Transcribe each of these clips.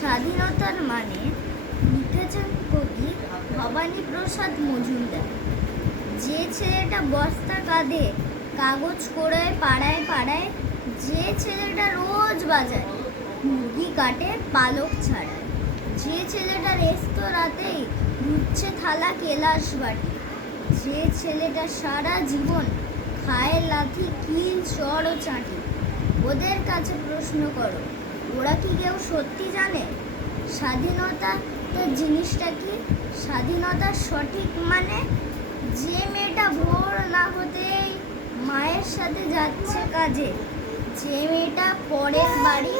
স্বাধীনতার মানে লিখেছেন কবি ভবানী প্রসাদ মজুমদার। যে ছেলেটা বস্তা কাঁধে কাগজ কুড়োয় পাড়ায় পাড়ায়, যে ছেলেটা রোজ বাজায় মুরগি কাটে পালক ছাড়ায়, যে ছেলেটা রেস্তোরাঁতেই ধুচ্ছে থালা কেলাস বাটি, যে ছেলেটা সারা জীবন খায় লাথি কিল চড় ও চাঁটি। ওদের কাছে প্রশ্ন করো, ওরা কি কেউ সত্যি জানে স্বাধীনতা তো জিনিসটা কি? স্বাধীনতার সঠিক মানে যে মেয়েটা ভোর না হতেই মায়ের সাথে যাচ্ছে কাজে, যে মেয়েটা পরের বাড়ি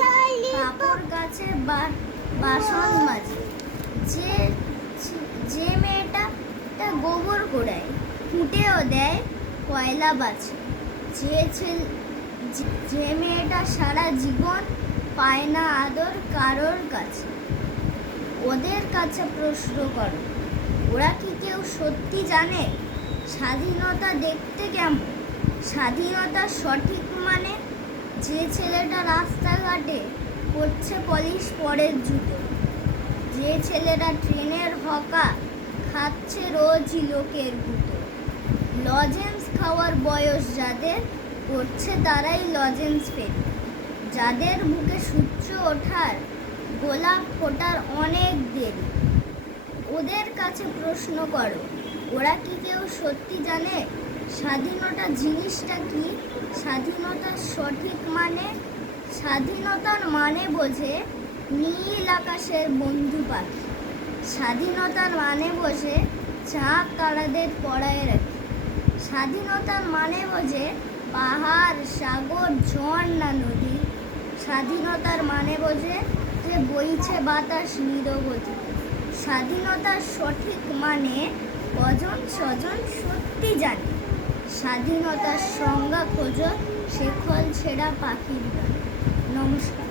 কাপড় কাচে বাসন মাজে, যে যে মেয়েটা গোবর গোড়ায় ফুটেও দেয় কয়লা বাছে, যে মেয়েটা সারা জীবন পায় না আদর কারোর কাছে। ওদের কাছে প্রশ্ন করো, ওরা কি কেউ সত্যি জানে স্বাধীনতা দেখতে কেমন? স্বাধীনতার সঠিক মানে যে ছেলেটা রাস্তাঘাটে পরছে পলিশ পরের জুতো, যে ছেলেটা ট্রেনের হকা খাচ্ছে রোজ লোকের গুঁতো, লজেন্স খাওয়ার বয়স যাদের করছে তারাই লজেন্স পেট, যাদের বুকে সূর্য ওঠার গোলাপ ফোটার অনেক দেরি। ওদের কাছে প্রশ্ন করো, ওরা কি কেউ সত্যি জানে স্বাধীনতা জিনিসটা কি? স্বাধীনতার সঠিক মানে স্বাধীনতার মানে বোঝে নীল আকাশের বন্ধু পাখি, স্বাধীনতার মানে বোঝে চাঁদ তারাদের পড়ায় রাখি, স্বাধীনতার মানে বোঝে পাহাড় সাগর ঝর্ণা নদী, স্বাধীনতার মানে বোঝে যে বইছে বাতাস নিরবধি। স্বাধীনতার সঠিক মানে কজন স্বজন সত্যি জানে, স্বাধীনতার সংজ্ঞা খোঁজো শেকল ছেঁড়া পাখির গানে। নমস্কার।